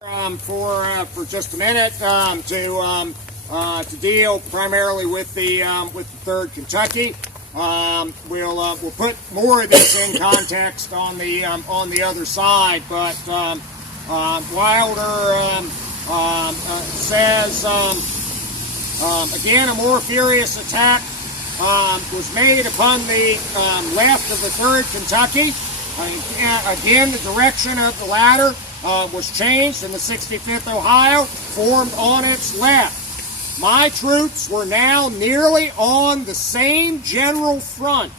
For just a minute to deal primarily with the 3rd Kentucky. We'll put more of this in context on the other side, but Wilder says again a more furious attack was made upon the left of the 3rd Kentucky. Again, the direction of the latter was changed, and the 65th Ohio formed on its left. My troops were now nearly on the same general front,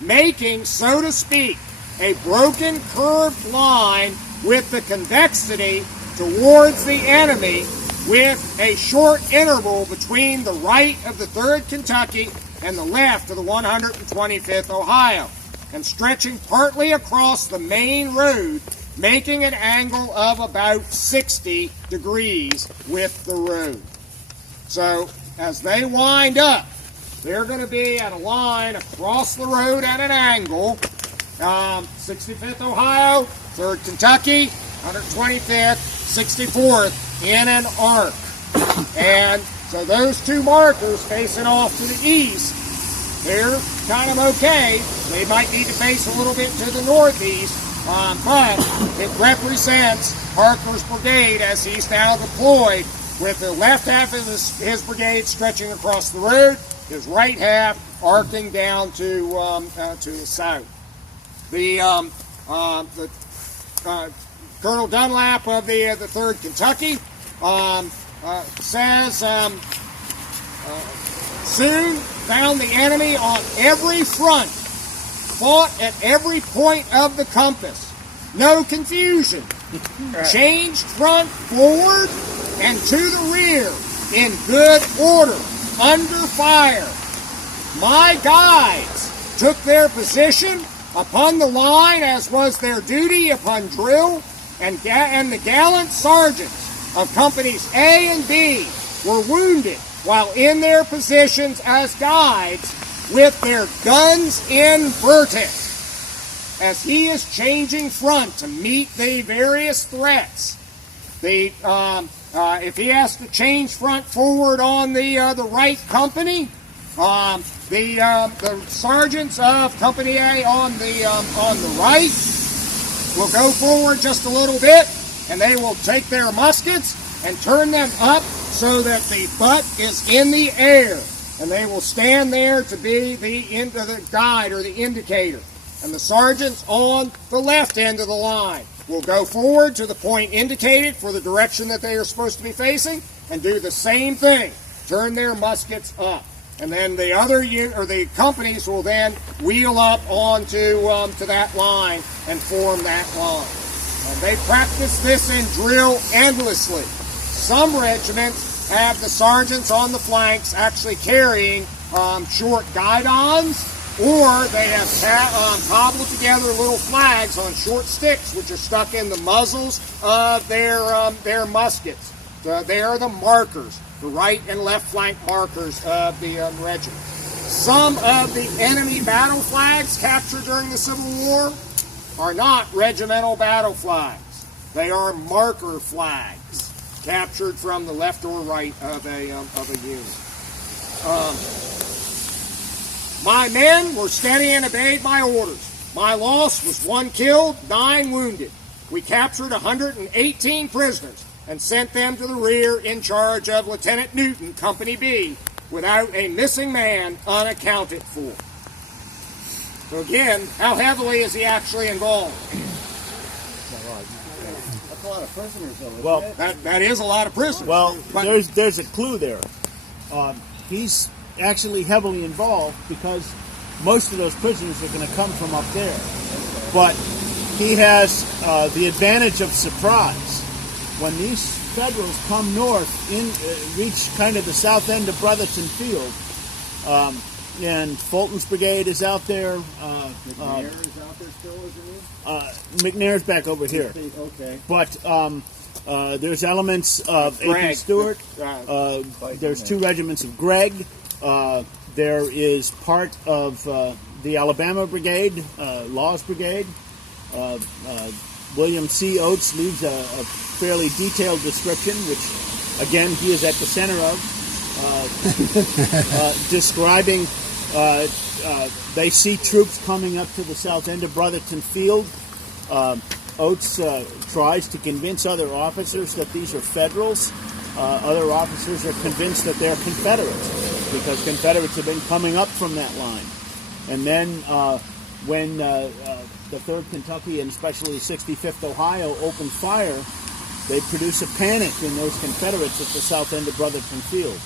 making, so to speak, a broken curved line with the convexity towards the enemy, with a short interval between the right of the 3rd Kentucky and the left of the 125th Ohio, and stretching partly across the main road, making an angle of about 60 degrees with the road. So as they wind up, they're going to be at a line across the road at an angle. 65th Ohio, 3rd Kentucky, 125th, 64th in an arc. And so those two markers facing off to the east, they're kind of okay. They might need to face a little bit to the northeast, but it represents Parker's brigade as he's now deployed, with the left half of his brigade stretching across the road, his right half arcing down to the south. The Colonel Dunlap of the 3rd Kentucky says soon found the enemy on every front, fought at every point of the compass. No confusion. Changed front forward and to the rear in good order, under fire. My guides took their position upon the line as was their duty upon drill, and the gallant sergeants of companies A and B were wounded while in their positions as guides with their guns inverted, as he is changing front to meet the various threats. If he has to change front forward on the right company, the sergeants of Company A on the right will go forward just a little bit, and they will take their muskets and turn them up so that the butt is in the air, and they will stand there to be the guide or the indicator. And the sergeants on the left end of the line will go forward to the point indicated for the direction that they are supposed to be facing, and do the same thing, turn their muskets up. And then the companies will then wheel up onto to that line and form that line. And they practice this in drill endlessly. Some regiments have the sergeants on the flanks actually carrying short guidons, or they have cobbled together little flags on short sticks, which are stuck in the muzzles of their muskets. They are the markers, the right and left flank markers of the regiment. Some of the enemy battle flags captured during the Civil War are not regimental battle flags. They are marker flags captured from the left or right of a unit. My men were steady and obeyed my orders. My loss was 1 killed, 9 wounded. We captured 118 prisoners and sent them to the rear in charge of Lieutenant Newton, Company B, without a missing man unaccounted for. So again, how heavily is he actually involved? That's a lot of prisoners, though. Well, that is a lot of prisoners. Well, there's a clue there. He's actually heavily involved because most of those prisoners are going to come from up there. But he has the advantage of surprise. When these Federals come north, reach kind of the south end of Brotherton Field, and Fulton's brigade is out there. McNair is out there still, isn't he? McNair's back over here. Okay. But there's elements of A.P. Stewart. There's 2 regiments of Gregg. There is part of the Alabama Brigade, Law's Brigade. William C. Oates leaves a fairly detailed description, which, again, he is at the center of, describing they see troops coming up to the south end of Brotherton Field. Oates tries to convince other officers that these are Federals. Other officers are convinced that they're Confederates because Confederates have been coming up from that line. And then when the 3rd Kentucky and especially the 65th Ohio open fire, they produce a panic in those Confederates at the south end of Brotherton Field.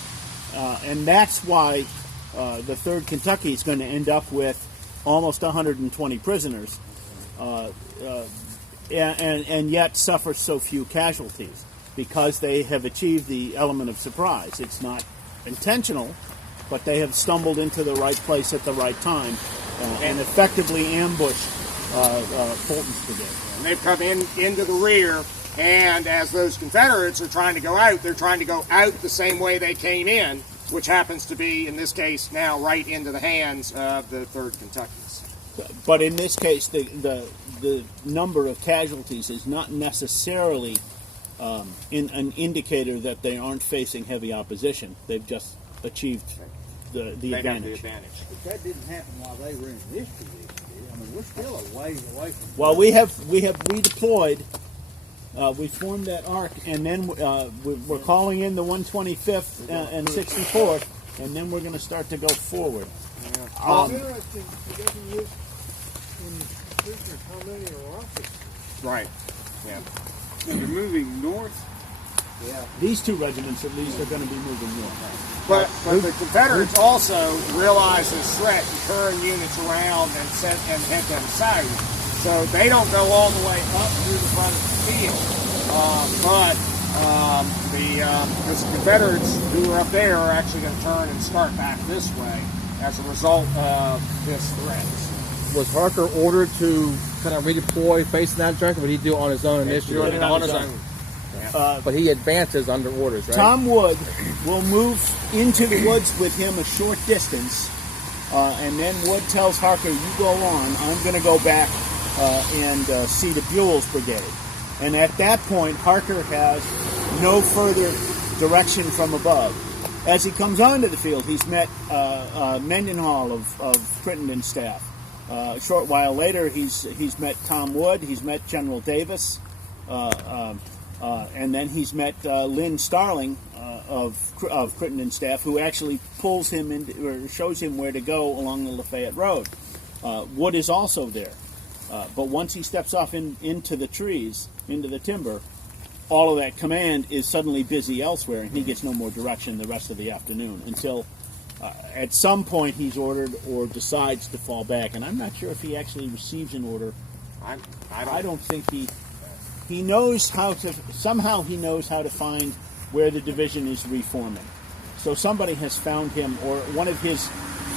And that's why the 3rd Kentucky is going to end up with almost 120 prisoners and yet suffer so few casualties because they have achieved the element of surprise. It's not intentional, but they have stumbled into the right place at the right time and effectively ambushed Fulton's brigade. And they've come into the rear, and as those Confederates are trying to go out, they're trying to go out the same way they came in, which happens to be, in this case, now right into the hands of the 3rd Kentuckies. But in this case, the number of casualties is not necessarily an indicator that they aren't facing heavy opposition. They've just achieved the advantage. But that didn't happen while they were in this position. I mean, we're still a ways away from. Well, we have redeployed. We formed that arc, and then we're calling in the 125th and 64th, and then we're going to start to go forward. It's interesting. He doesn't use in prisoners how many are officers. Right. Yeah. You're moving north. Yeah. These 2 regiments, at least, are going to be moving north. But the Confederates also realize this threat and turn units around and head them south. So they don't go all the way up through the front of the field. The Confederates who are up there are actually going to turn and start back this way as a result of this threat. Was Harker ordered to kind of redeploy facing that direction? Would he do it on his own initiative? On his own. But he advances under orders, right? Tom Wood will move into the woods with him a short distance, and then Wood tells Harker, "You go on. I'm going to go back and see the Buell's brigade." And at that point, Harker has no further direction from above. As he comes onto the field, he's met Mendenhall of Crittenden's staff. A short while later, he's met Tom Wood. He's met General Davis. And then he's met Lynn Starling of Crittenden's staff, who actually pulls him in, or shows him where to go along the Lafayette Road. Wood is also there, but once he steps off into the trees, into the timber, all of that command is suddenly busy elsewhere, and he gets no more direction the rest of the afternoon until at some point he's ordered or decides to fall back. And I'm not sure if he actually receives an order. I don't think he knows how to, somehow he knows how to find where the division is reforming. So somebody has found him, or one of his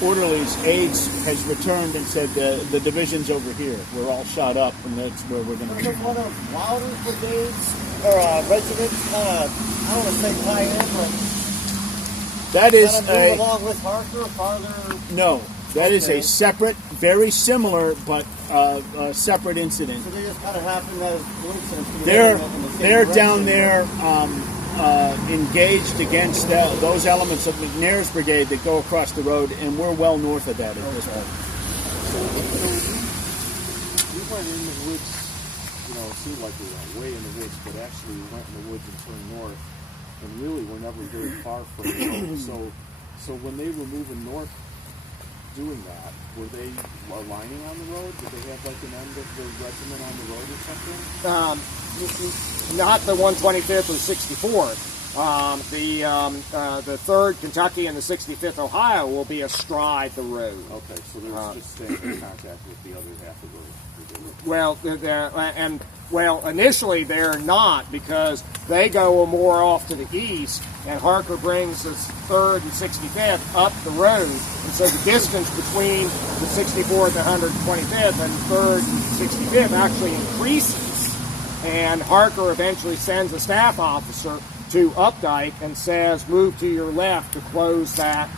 orderly's aides has returned and said, the division's over here. We're all shot up, and that's where we're going to be. One of Wilder's brigades, or regiments, I don't want to say tie in, but that is move along with Harker farther. No, that is a separate, very similar, but separate incident. So they just kind of happened as coincidence. They're down there engaged against those elements of McNair's brigade that go across the road, and we're well north of that at this point. So we went in the woods, it seemed like we went way in the woods, but actually we went in the woods and turned north, and really we're never very far from the road. So when they were moving north doing that, were they aligning on the road? Did they have like an end of the regiment on the road or something? Not the 125th or 64th. The 3rd Kentucky and the 65th Ohio will be astride the road. Okay, so they're just staying in contact with the other half of the road. Well, initially they're not, because they go more off to the east, and Harker brings his 3rd and 65th up the road, and so the distance between the 64th and 125th and 3rd and 65th actually increases, and Harker eventually sends a staff officer to Updike and says, "Move to your left to close that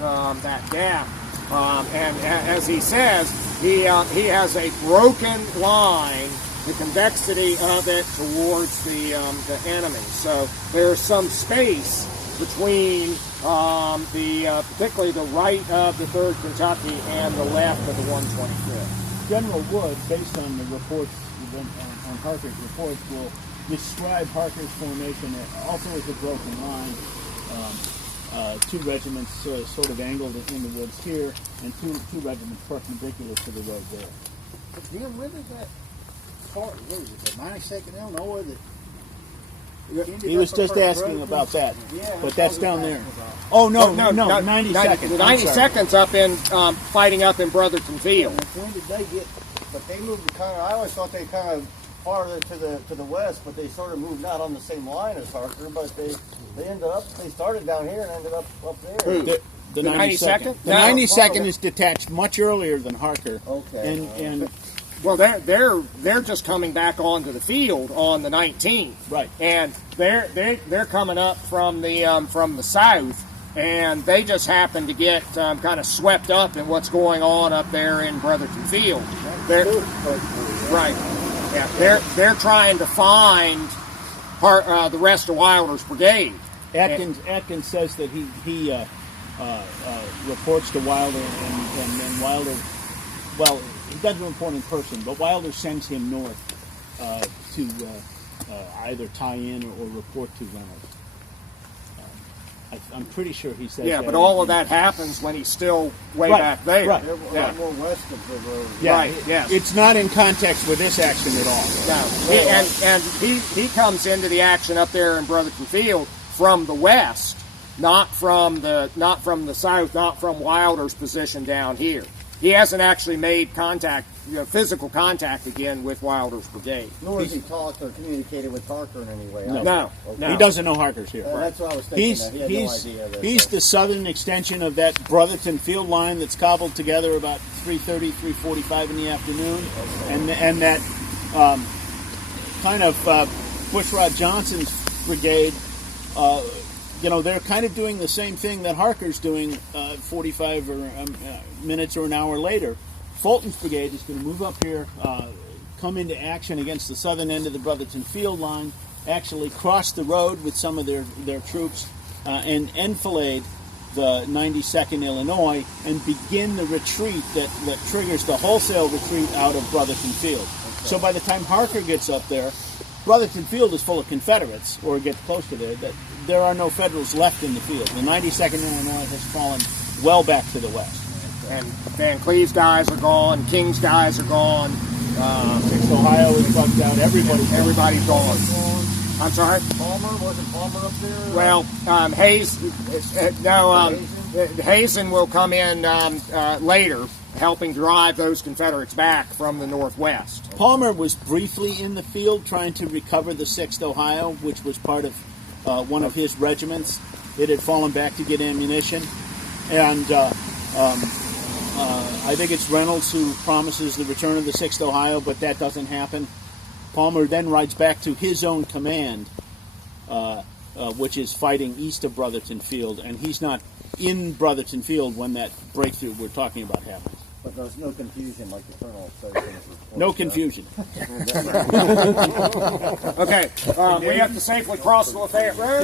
gap." And as he says, he has a broken line the convexity of it towards the enemy. So there's some space between particularly the right of the 3rd Kentucky and the left of the 125th. General Wood, based on the reports, on Harker's reports, will describe Harker's formation also as a broken line. 2 regiments sort of angled in the woods here, and two regiments perpendicular to the road there. But Jim, where did that part, what is it, the 92nd Illinois that He was just asking about that, Yeah, but that's down there. Oh, no, No, 92nd. The 92nd's up in fighting up in Brotherton Field. When did they get, but they moved kind of, I always thought they kind of farther to the west, but they sort of moved not on the same line as Harker, but they ended up, they started down here and ended up there. Who? The 92nd? The No. 92nd is detached much earlier than Harker. Okay. And Well, they're just coming back onto the field on the 19th, Right. And they're coming up from the south, and they just happen to get kind of swept up in what's going on up there in Brotherton Field. Right. Yeah. They're trying to find the rest of Wilder's brigade. Atkins says that he reports to Wilder, and then Wilder, well, he doesn't report in person, but Wilder sends him north to either tie in or report to Reynolds. I'm pretty sure he says Yeah, that. but all of that happens when he's still way Right, back there. right. They're a Yeah. lot more west of the road. Yeah, Right, yes. It's not in context with this action at all. No, he comes into the action up there in Brotherton Field from the west, not from the south, not from Wilder's position down here. He hasn't actually made contact, physical contact again with Wilder's brigade. Nor has he talked or communicated with Harker in any way. No. He doesn't know Harker's here. That's what I was thinking. He had no idea. He's the southern extension of that Brotherton field line that's cobbled together about 3:30, 3:45 in the afternoon, and that kind of Bushrod Johnson's brigade. They're kind of doing the same thing that Harker's doing 45 minutes or an hour later. Fulton's brigade is going to move up here, come into action against the southern end of the Brotherton field line, actually cross the road with some of their troops, and enfilade the 92nd Illinois and begin the retreat that triggers the wholesale retreat out of Brotherton Field. Okay. So by the time Harker gets up there, Brotherton Field is full of Confederates, or gets close to there. There are no Federals left in the field. The 92nd Illinois has fallen well back to the west. And Van Cleve's guys are gone. King's guys are gone. 6th Ohio is bugged out. Everybody's gone. I'm sorry? Wasn't Palmer up there? Well, Hazen will come in later, helping drive those Confederates back from the northwest. Palmer was briefly in the field trying to recover the 6th Ohio, which was part of one of his regiments. It had fallen back to get ammunition. And I think it's Reynolds who promises the return of the 6th Ohio, but that doesn't happen. Palmer then rides back to his own command, which is fighting east of Brotherton Field, and he's not in Brotherton Field when that breakthrough we're talking about happens. But there's no confusion like the Colonel says in his report. No confusion. Okay, we have to safely cross the Lafayette Road.